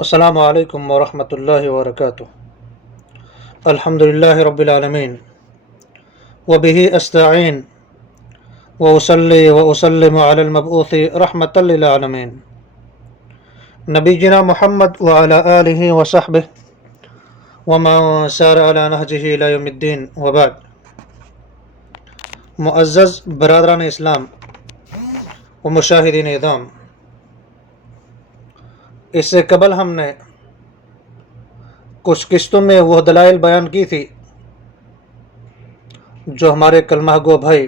السلام علیکم ورحمۃ اللہ وبرکاتہ۔ الحمدللہ رب العالمین وبہ استعین وصلی وسلم علی المبعوث رحمۃ للعالمین نبینا محمد وعلی آلہ وصحبہ ومن سار علی نہجہ الی یوم الدین وبعد۔ معزز برادران اسلام و مشاہدین اعظام، اس سے قبل ہم نے کچھ قسطوں میں وہ دلائل بیان کی تھی جو ہمارے کلمہ گو بھائی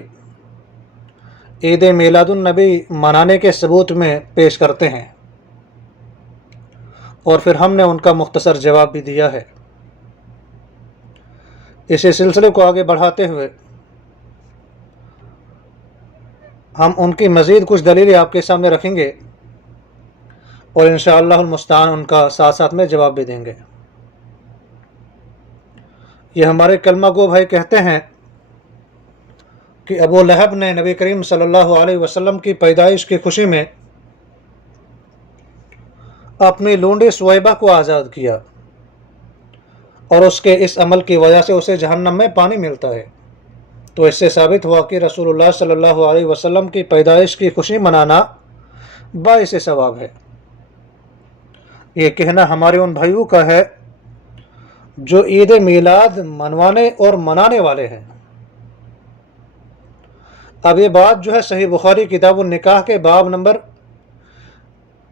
عید میلاد النبی منانے کے ثبوت میں پیش کرتے ہیں، اور پھر ہم نے ان کا مختصر جواب بھی دیا ہے۔ اسی سلسلے کو آگے بڑھاتے ہوئے ہم ان کی مزید کچھ دلیلیں آپ کے سامنے رکھیں گے، اور انشاءاللہ المستعان ان کا ساتھ ساتھ میں جواب بھی دیں گے۔ یہ ہمارے کلمہ گو بھائی کہتے ہیں کہ ابو لہب نے نبی کریم صلی اللہ علیہ وسلم کی پیدائش کی خوشی میں اپنی لونڈی سویبہ کو آزاد کیا، اور اس کے اس عمل کی وجہ سے اسے جہنم میں پانی ملتا ہے۔ تو اس سے ثابت ہوا کہ رسول اللہ صلی اللہ علیہ وسلم کی پیدائش کی خوشی منانا باعث ثواب ہے۔ یہ کہنا ہمارے ان بھائیوں کا ہے جو عید میلاد منوانے اور منانے والے ہیں۔ اب یہ بات جو ہے صحیح بخاری کتاب النکاح کے باب نمبر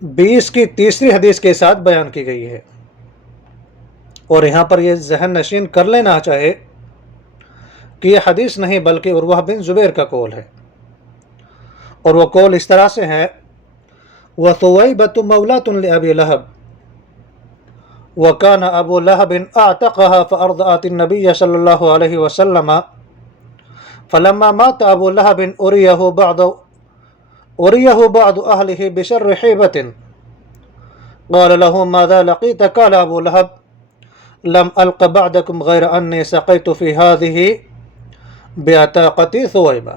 20 کی تیسری حدیث کے ساتھ بیان کی گئی ہے، اور یہاں پر یہ ذہن نشین کر لینا چاہے کہ یہ حدیث نہیں بلکہ عروہ بن زبیر کا قول ہے، اور وہ قول اس طرح سے ہے: وَثُوَيْبَةُ مَوْلَاةٌ لِأَبِي لَهَبٍ وَكَانَ أَبُو لَهَبٍ أَعْتَقَهَا فَأَرْضَعَتِ النَّبِيَّ صلی اللہ علیہ وسلم فلما مات أبو لهب أريه بعض أهله بشر حيبة قال له ماذا لقيت؟ قال أبو لهب لم ألق بعدكم غير أني سقيت في هذه بعتاقة ثويبة۔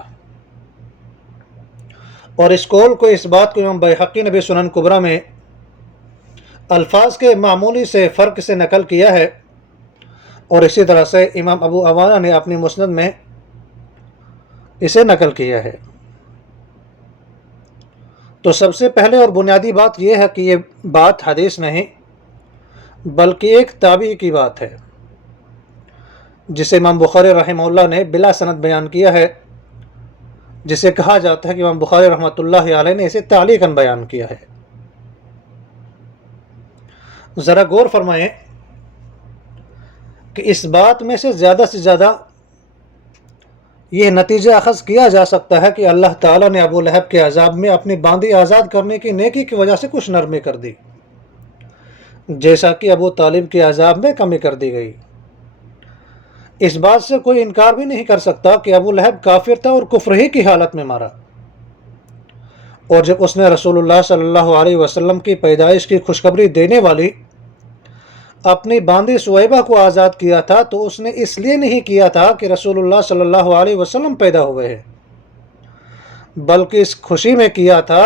اور اس قول کو، اس بات کو امام بیہقی نے بھی سنن کبریٰ میں الفاظ کے معمولی سے فرق سے نقل کیا ہے، اور اسی طرح سے امام ابو عوانہ نے اپنی مسند میں اسے نقل کیا ہے۔ تو سب سے پہلے اور بنیادی بات یہ ہے کہ یہ بات حدیث نہیں بلکہ ایک تابعی کی بات ہے، جسے امام بخاری رحمہ اللہ نے بلا سند بیان کیا ہے، جسے کہا جاتا ہے کہ امام بخاری رحمۃ اللہ علیہ نے اسے تعلیقاً بیان کیا ہے۔ ذرا غور فرمائیں کہ اس بات میں سے زیادہ یہ نتیجہ اخذ کیا جا سکتا ہے کہ اللہ تعالیٰ نے ابو لہب کے عذاب میں اپنی باندی آزاد کرنے کی نیکی کی وجہ سے کچھ نرمی کر دی، جیسا کہ ابو طالب کے عذاب میں کمی کر دی گئی۔ اس بات سے کوئی انکار بھی نہیں کر سکتا کہ ابو لہب کافر تھا اور کفر ہی کی حالت میں مارا، اور جب اس نے رسول اللہ صلی اللہ علیہ وسلم کی پیدائش کی خوشخبری دینے والی اپنی باندی سویبہ کو آزاد کیا تھا تو اس نے اس لیے نہیں کیا تھا کہ رسول اللہ صلی اللہ علیہ وسلم پیدا ہوئے ہیں، بلکہ اس خوشی میں کیا تھا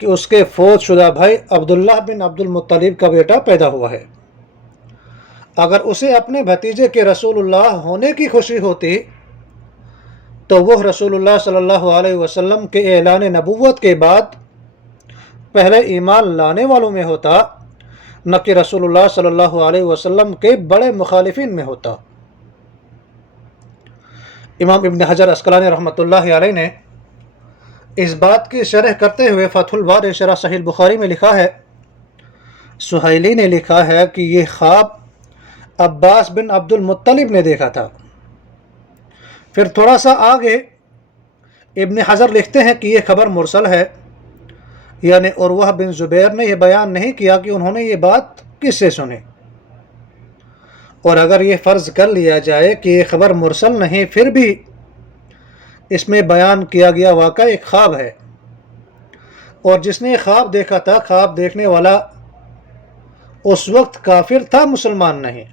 کہ اس کے فوت شدہ بھائی عبداللہ بن عبد المطلب کا بیٹا پیدا ہوا ہے۔ اگر اسے اپنے بھتیجے کے رسول اللہ ہونے کی خوشی ہوتی تو وہ رسول اللہ صلی اللہ علیہ وسلم کے اعلان نبوت کے بعد پہلے ایمان لانے والوں میں ہوتا، نہ کہ رسول اللہ صلی اللہ علیہ وسلم کے بڑے مخالفین میں ہوتا۔ امام ابن حجر عسقلانی رحمۃ اللہ علیہ نے اس بات کی شرح کرتے ہوئے فتح الباری شرح صحیح بخاری میں لکھا ہے، سہیلی نے لکھا ہے کہ یہ خواب عباس بن عبد المطلب نے دیکھا تھا۔ پھر تھوڑا سا آگے ابن حجر لکھتے ہیں کہ یہ خبر مرسل ہے، یعنی عروہ بن زبیر نے یہ بیان نہیں کیا کہ انہوں نے یہ بات کس سے سنی، اور اگر یہ فرض کر لیا جائے کہ یہ خبر مرسل نہیں، پھر بھی اس میں بیان کیا گیا واقعہ ایک خواب ہے، اور جس نے خواب دیکھا تھا، خواب دیکھنے والا اس وقت کافر تھا، مسلمان نہیں۔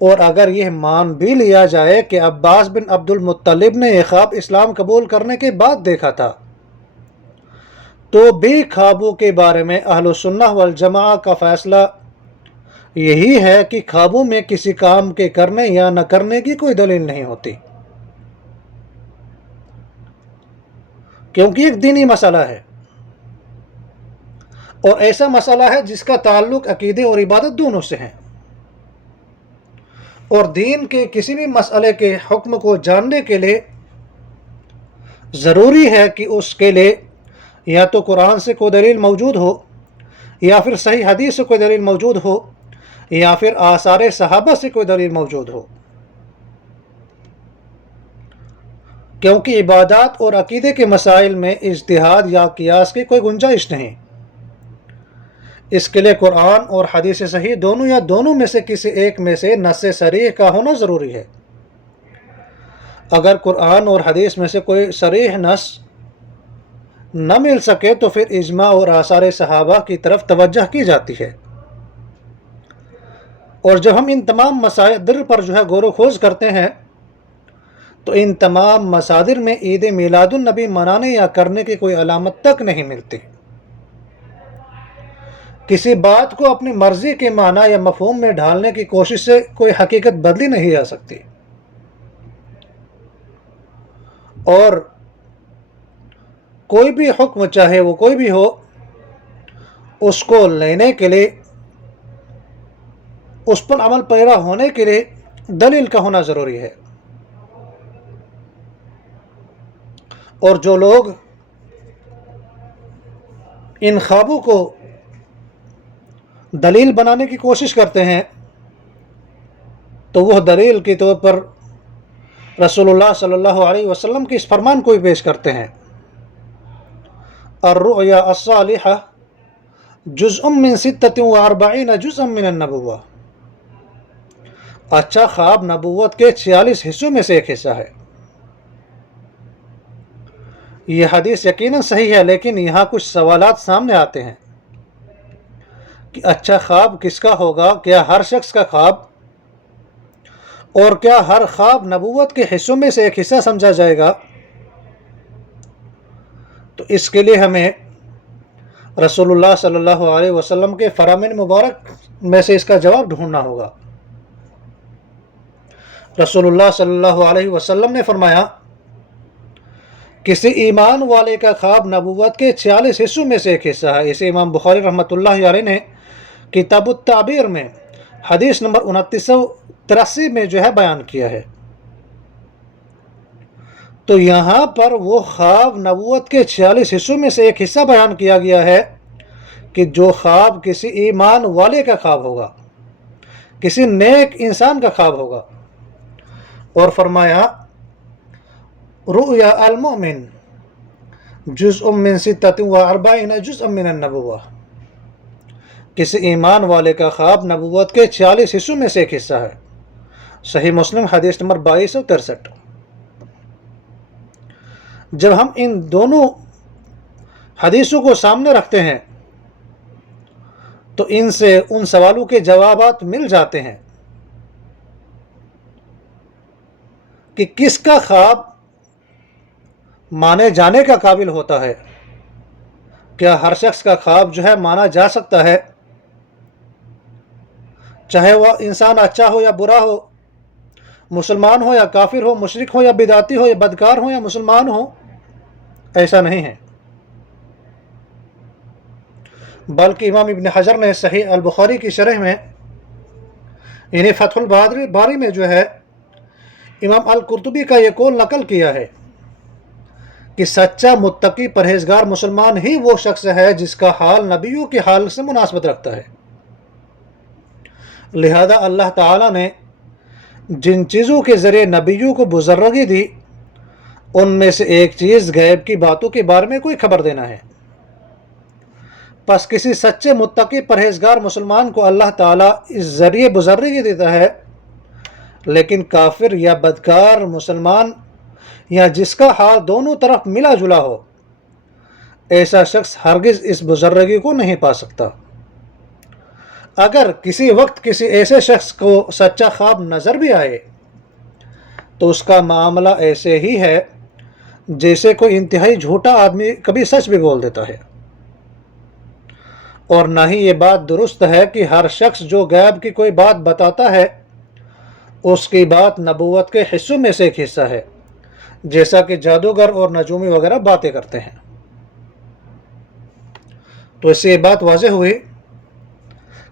اور اگر یہ مان بھی لیا جائے کہ عباس بن عبد المطلب نے یہ خواب اسلام قبول کرنے کے بعد دیکھا تھا، تو بھی خوابوں کے بارے میں اہل سنہ والجماع کا فیصلہ یہی ہے کہ خوابوں میں کسی کام کے کرنے یا نہ کرنے کی کوئی دلیل نہیں ہوتی، کیونکہ ایک دینی مسئلہ ہے، اور ایسا مسئلہ ہے جس کا تعلق عقیدے اور عبادت دونوں سے ہے، اور دین کے کسی بھی مسئلے کے حکم کو جاننے کے لیے ضروری ہے کہ اس کے لیے یا تو قرآن سے کوئی دلیل موجود ہو، یا پھر صحیح حدیث سے کوئی دلیل موجود ہو، یا پھر آثار صحابہ سے کوئی دلیل موجود ہو، کیونکہ عبادات اور عقیدے کے مسائل میں اجتہاد یا قیاس کی کوئی گنجائش نہیں۔ اس کے لیے قرآن اور حدیث صحیح دونوں یا دونوں میں سے کسی ایک میں سے نص صریح کا ہونا ضروری ہے۔ اگر قرآن اور حدیث میں سے کوئی صریح نص نہ مل سکے تو پھر اجماع اور آثار صحابہ کی طرف توجہ کی جاتی ہے، اور جب ہم ان تمام مصادر پر غور و خوض کرتے ہیں تو ان تمام مصادر میں عید میلاد النبی منانے یا کرنے کی کوئی علامت تک نہیں ملتی۔ کسی بات کو اپنی مرضی کے معنی یا مفہوم میں ڈھالنے کی کوشش سے کوئی حقیقت بدلی نہیں جا سکتی، اور کوئی بھی حکم چاہے وہ کوئی بھی ہو، اس کو لینے کے لیے، اس پر عمل پیرا ہونے کے لیے دلیل کا ہونا ضروری ہے۔ اور جو لوگ ان خوابوں کو دلیل بنانے کی کوشش کرتے ہیں تو وہ دلیل کے طور پر رسول اللہ صلی اللہ علیہ وسلم کے اس فرمان کو بھی پیش کرتے ہیں، الرؤیا الصالحہ جزء من 46 جزءا من النبوہ، اچھا خواب نبوت کے 46 حصوں میں سے ایک حصہ ہے۔ یہ حدیث یقیناً صحیح ہے، لیکن یہاں کچھ سوالات سامنے آتے ہیں کہ اچھا خواب کس کا ہوگا؟ کیا ہر شخص کا خواب؟ اور کیا ہر خواب نبوت کے حصوں میں سے ایک حصہ سمجھا جائے گا؟ تو اس کے لیے ہمیں رسول اللہ صلی اللہ علیہ وسلم کے فرامین مبارک میں سے اس کا جواب ڈھونڈنا ہوگا۔ رسول اللہ صلی اللہ علیہ وسلم نے فرمایا، کسی ایمان والے کا خواب نبوت کے 46 حصوں میں سے ایک حصہ ہے۔ اسے امام بخاری رحمۃ اللہ علیہ نے کتاب التعبیر میں حدیث نمبر 2983 میں بیان کیا ہے۔ تو یہاں پر وہ خواب نبوت کے 46 حصوں میں سے ایک حصہ بیان کیا گیا ہے کہ جو خواب کسی ایمان والے کا خواب ہوگا، کسی نیک انسان کا خواب ہوگا، اور فرمایا رؤیا المؤمن جزء من 46 جزءا من النبوہ، کسی ایمان والے کا خواب نبوت کے 46 حصوں میں سے ایک حصہ ہے۔ صحیح مسلم حدیث نمبر 2263۔ جب ہم ان دونوں حدیثوں کو سامنے رکھتے ہیں تو ان سے ان سوالوں کے جوابات مل جاتے ہیں کہ کس کا خواب مانے جانے کا قابل ہوتا ہے۔ کیا ہر شخص کا خواب مانا جا سکتا ہے، چاہے وہ انسان اچھا ہو یا برا ہو، مسلمان ہو یا کافر ہو، مشرک ہو یا بدعتی ہو، یا بدکار ہو یا مسلمان ہو؟ ایسا نہیں ہے، بلکہ امام ابن حجر نے صحیح البخاری کی شرح میں یعنی فتح الباری میں امام القرطبی کا یہ قول نقل کیا ہے کہ سچا متقی پرہیزگار مسلمان ہی وہ شخص ہے جس کا حال نبیوں کے حال سے مناسبت رکھتا ہے۔ لہذا اللہ تعالیٰ نے جن چیزوں کے ذریعے نبیوں کو بزرگی دی، ان میں سے ایک چیز غیب کی باتوں کے بارے میں کوئی خبر دینا ہے۔ پس کسی سچے متقی پرہیزگار مسلمان کو اللہ تعالیٰ اس ذریعے بزرگی دیتا ہے، لیکن کافر یا بدکار مسلمان یا جس کا حال دونوں طرف ملا جلا ہو، ایسا شخص ہرگز اس بزرگی کو نہیں پا سکتا۔ اگر کسی وقت کسی ایسے شخص کو سچا خواب نظر بھی آئے تو اس کا معاملہ ایسے ہی ہے جیسے کوئی انتہائی جھوٹا آدمی کبھی سچ بھی بول دیتا ہے۔ اور نہ ہی یہ بات درست ہے کہ ہر شخص جو غیب کی کوئی بات بتاتا ہے اس کی بات نبوت کے حصوں میں سے ایک حصہ ہے، جیسا کہ جادوگر اور نجومی وغیرہ باتیں کرتے ہیں۔ تو اس سے یہ بات واضح ہوئی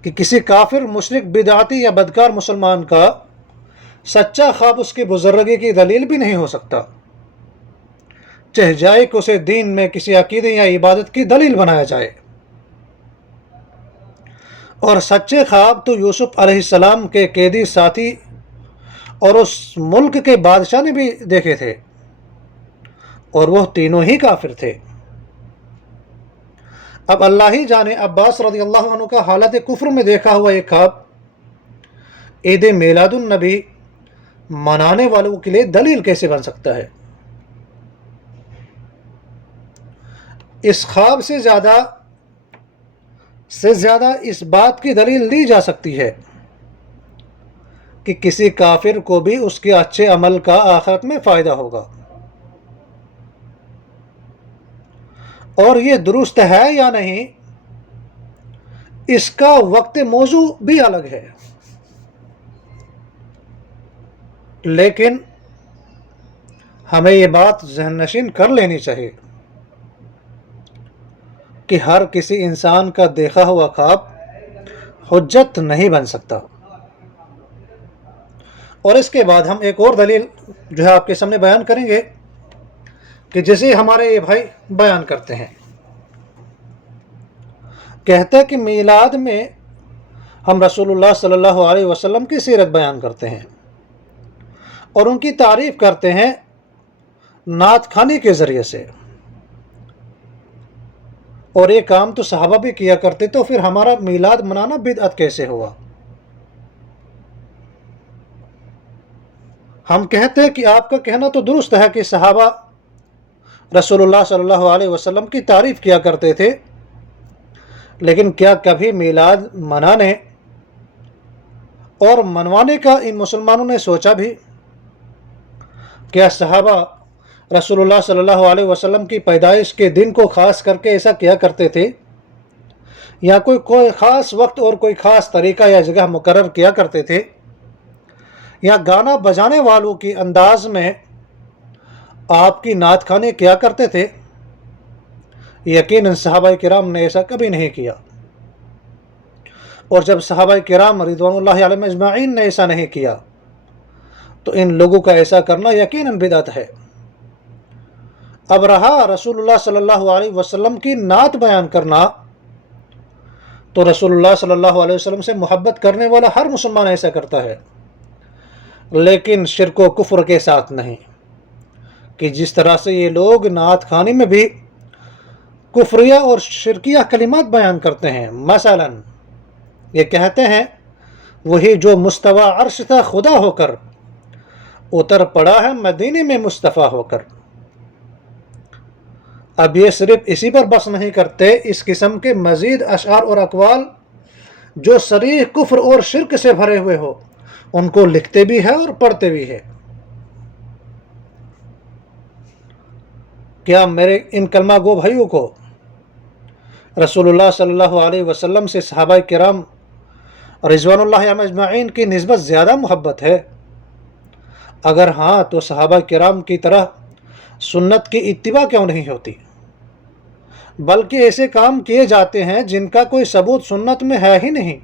کہ کسی کافر، مشرک، بدعتی یا بدکار مسلمان کا سچا خواب اس کی بزرگی کی دلیل بھی نہیں ہو سکتا، چاہے جائے کہ اسے دین میں کسی عقیدے یا عبادت کی دلیل بنایا جائے۔ اور سچے خواب تو یوسف علیہ السلام کے قیدی ساتھی اور اس ملک کے بادشاہ نے بھی دیکھے تھے، اور وہ تینوں ہی کافر تھے۔ اب اللہ ہی جانے عباس رضی اللہ عنہ کا حالت کفر میں دیکھا ہوا ایک خواب عید میلاد النبی منانے والوں کے لیے دلیل کیسے بن سکتا ہے؟ اس خواب سے زیادہ اس بات کی دلیل دی جا سکتی ہے کہ کسی کافر کو بھی اس کے اچھے عمل کا آخرت میں فائدہ ہوگا، اور یہ درست ہے یا نہیں اس کا وقت موضوع بھی الگ ہے، لیکن ہمیں یہ بات ذہن نشین کر لینی چاہیے کہ ہر کسی انسان کا دیکھا ہوا خواب حجت نہیں بن سکتا۔ اور اس کے بعد ہم ایک اور دلیل جو ہے آپ کے سامنے بیان کریں گے کہ جسے ہمارے یہ بھائی بیان کرتے ہیں، کہتے ہیں کہ میلاد میں ہم رسول اللہ صلی اللہ علیہ وسلم کی سیرت بیان کرتے ہیں اور ان کی تعریف کرتے ہیں نعت خوانی کے ذریعے سے، اور یہ کام تو صحابہ بھی کیا کرتے، تو پھر ہمارا میلاد منانا بدعت کیسے ہوا؟ ہم کہتے ہیں کہ آپ کا کہنا تو درست ہے کہ صحابہ رسول اللہ صلی اللہ علیہ وسلم کی تعریف کیا کرتے تھے، لیکن کیا کبھی میلاد منانے اور منوانے کا ان مسلمانوں نے سوچا بھی؟ کیا صحابہ رسول اللہ صلی اللہ علیہ وسلم کی پیدائش کے دن کو خاص کر کے ایسا کیا کرتے تھے، یا کوئی خاص وقت اور کوئی خاص طریقہ یا جگہ مقرر کیا کرتے تھے، یا گانا بجانے والوں کی انداز میں آپ کی نعت خوانی کیا کرتے تھے؟ یقیناً صحابہ کرام نے ایسا کبھی نہیں کیا، اور جب صحابہ کرام رضوان اللہ علیہم اجمعین نے ایسا نہیں کیا تو ان لوگوں کا ایسا کرنا یقیناً بدعت ہے۔ اب رہا رسول اللہ صلی اللہ علیہ وسلم کی نعت بیان کرنا، تو رسول اللہ صلی اللہ علیہ وسلم سے محبت کرنے والا ہر مسلمان ایسا کرتا ہے، لیکن شرک و کفر کے ساتھ نہیں، کہ جس طرح سے یہ لوگ نعت خوانی میں بھی کفریہ اور شرکیہ کلمات بیان کرتے ہیں۔ مثلا یہ کہتے ہیں وہی جو مستوی عرش تھا خدا ہو کر اتر پڑا ہے مدینے میں مصطفیٰ ہو کر۔ اب یہ صرف اسی پر بس نہیں کرتے، اس قسم کے مزید اشعار اور اقوال جو صریح کفر اور شرک سے بھرے ہوئے ہو ان کو لکھتے بھی ہے اور پڑھتے بھی ہے۔ کیا میرے ان کلمہ گو بھائیوں کو رسول اللہ صلی اللہ علیہ وسلم سے صحابہ کرام رضوان اللہ علیہم اجمعین کی نسبت زیادہ محبت ہے؟ اگر ہاں تو صحابہ کرام کی طرح سنت کی اتباع کیوں نہیں ہوتی، بلکہ ایسے کام کیے جاتے ہیں جن کا کوئی ثبوت سنت میں ہے ہی نہیں۔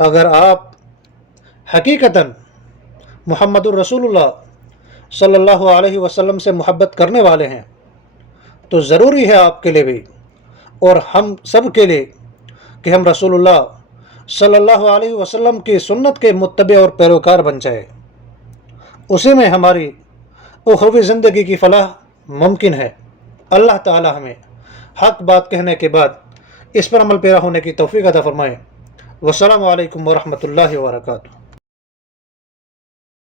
اگر آپ حقیقتاً محمد الرسول اللہ صلی اللہ علیہ وسلم سے محبت کرنے والے ہیں تو ضروری ہے آپ کے لیے بھی اور ہم سب کے لیے کہ ہم رسول اللہ صلی اللہ علیہ وسلم کی سنت کے متبع اور پیروکار بن جائے، اسی میں ہماری اخروی زندگی کی فلاح ممکن ہے۔ اللہ تعالی ہمیں حق بات کہنے کے بعد اس پر عمل پیرا ہونے کی توفیق عطا فرمائے۔ والسلام علیکم ورحمۃ اللہ وبرکاتہ۔